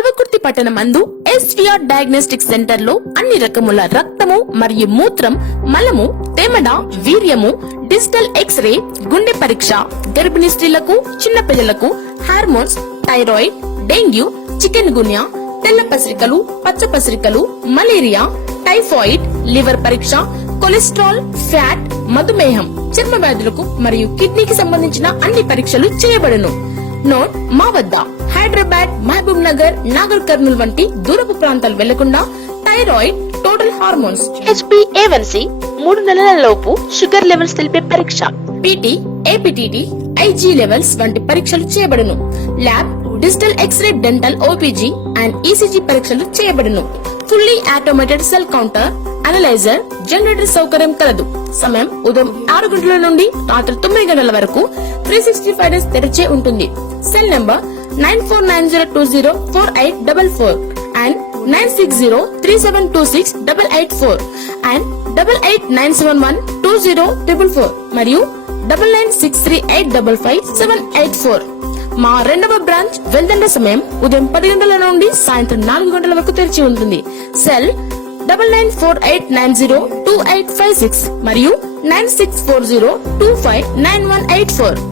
కల్వకుర్తి పట్టణమందు SVR diagnostic centre లో అన్ని రకముల రక్తము మరియు మూత్రం, మలము, తెమడ, వీర్యము, డిజిటల్ ఎక్స్రే, గుండె పరీక్ష, గర్భిణీ స్త్రీలకు, చిన్న పిల్లలకు హార్మోన్స్, థైరాయిడ్, డెంగ్యూ, చికెన్ గున్యా, తెల్ల పసిరికలు, పచ్చ పసిరికలు, మలేరియా, టైఫాయిడ్, లివర్ పరీక్ష, కొలెస్ట్రాల్, ఫ్యాట్, మధుమేహం, చర్మ వ్యాధులకు మరియు కిడ్నీకి సంబంధించిన అన్ని పరీక్షలు చేయబడును. నోట్: మా వద్ద హైదరాబాద్, మహబూబ్ నగర్, నాగర్ కర్నూల్ వంటి దూరపు ప్రాంతాలు వెళ్లకుండా థైరాయిడ్, టోటల్ హార్మోన్స్, HbA1c 3 నెలల లోపు షుగర్ లెవెల్స్ తెలిపే పరీక్ష, PT, APTT, IG లెవెల్స్ వంటి పరీక్షలు చేయబడును. Lab, digital x-ray, dental, OPG and ECG పరీక్షలు చేయబడును. Fully automated cell counter, analyser, generator సౌకర్యం కలదు. సమయం ఉదయం 6 గంటల నుండి రాత్రి 9 గంటల వరకు 365 డేస్ తెరిచే ఉంటుంది. సెల్ నంబర్ 9490204844 అండ్ 9603726884 అండ్ 8897120444 మరియు 9963855784. మా రెండవ బ్రాంచ్ వెల్దండ సమయం ఉదయం 10 గంటల నుండి సాయంత్రం 4 గంటల వరకు తెరిచి ఉంటుంది. సెల్ 9948902856 మరియు 9640259184.